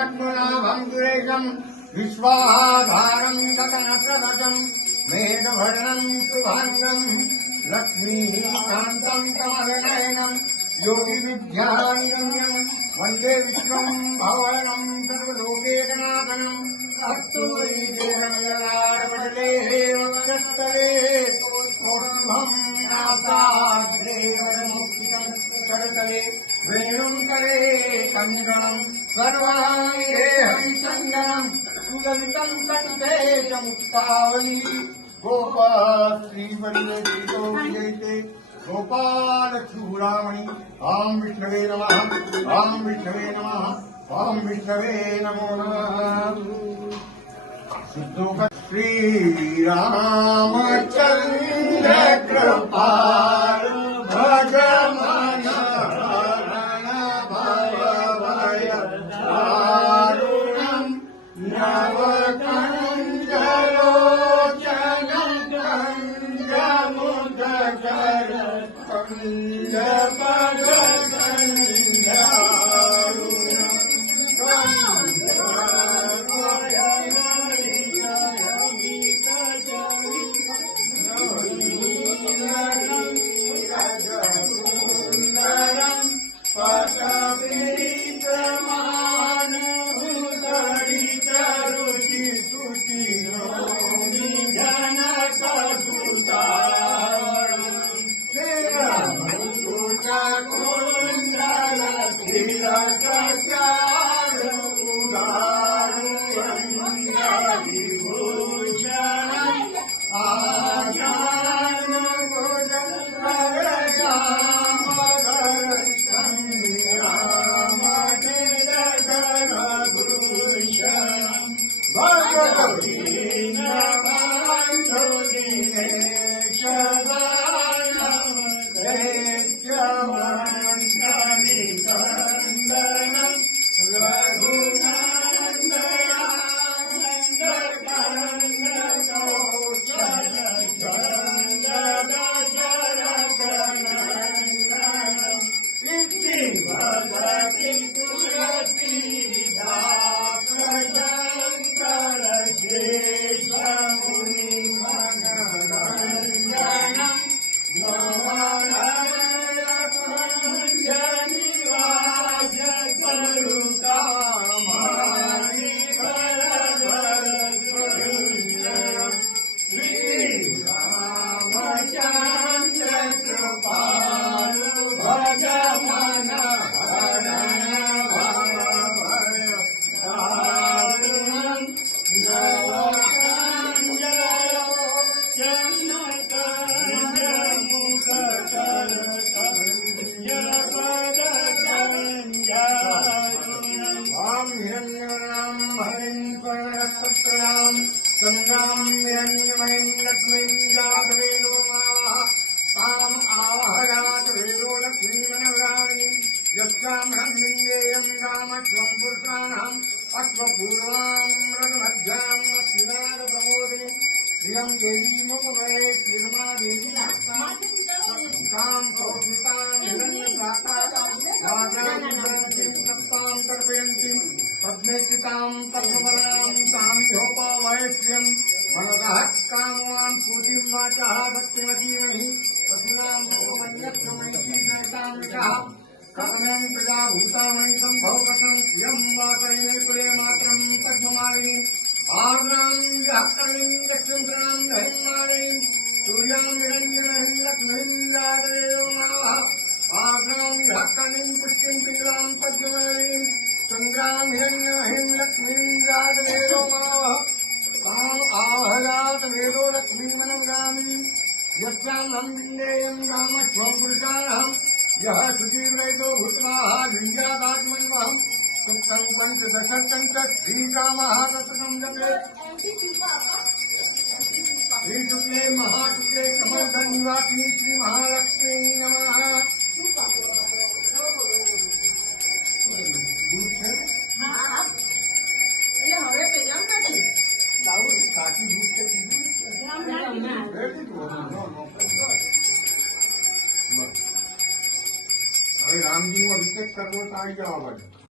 पद्मनाभं सुरेशं विश्वाधारं गगनसदृशं मेघवर्णं शुभांगं लक्ष्मीकान्तं कमलनयनं योगिविद्यानिगम्यं वन्दे विश्वं भवनं सर्वलोकैकनाथनं कस्तूरीदेहमललाटपटले वक्षस्थले कौस्तुभं नासाग्रे वरमुक्तिकं करतले वेणुं करे कण्ठं सर्वाङ्गेहं चन्दनं सुललितं कण्ठे च मुक्तावली गोपाश्रीवल्लभे गोपाल चूड़ामणि ॐ विष्णवे नमः ॐ विष्णवे नमः ॐ विष्णवे नमो नमः सिद्धोक श्रीरामचन्द्र कृपाल भज मन हरण भव भय दारुणं नवकञ्जलोचनं कञ्जमुदकर संग्राम निरंजमयं लक्ष्मीं जातवेदो ताम आवहरात वेदो लक्ष्मी मनोराणि यस्यां लिंगेयं कामत्वं पुरुषाणाम् अश्वपूर्वां रघुमध्यां लक्ष्मीनाथ प्रमोदिनी प्रियं देवी मुखमये निर्मा देवी तां सौस्मितां हिरण्यप्राता वाचां सत्तां कर्पयन्तीं पद्मेष्टितां पद्मवरां तामिहोपावयश्रियं मनोदः कामवान् पूतिं वाचः भक्तिमतीमहि पशूनां भोगमन्यत्रमयी नैतां कथमेन प्रजा भूतामणि सम्भवकथं श्रियं वासये कुले मात्रं पद्ममालिनी आर्द्रां जहकलिं यक्षुन्द्रां दहिन्मालिनीं सूर्यां निरञ्जनहिं लक्ष्मीं जातवेदो नमः आर्द्रां जहकलिं पुष्टिं पिङ्गलां पद्ममालिनीं चन्द्रां हिरण्यमहिं लक्ष्मीं जातवेदो नमः ताम् आहयात वेदो लक्ष्मीमनोगामिनी यस्यां विन्देयं कामश्वं पुरुषाणाम् यः शुचिव्रतो भूत्वा युञ्जातात्मन्वहं सुप्तं पञ्चदशकं च श्रीकामः तत्रं जपेत् श्रीशुक्ले महाशुक्ले कमलधनिवासिनी श्रीमहालक्ष्मी नमः काकी दूध के अरे राम जी को अभिषेक कर दो ताकि जवाब आ जाए।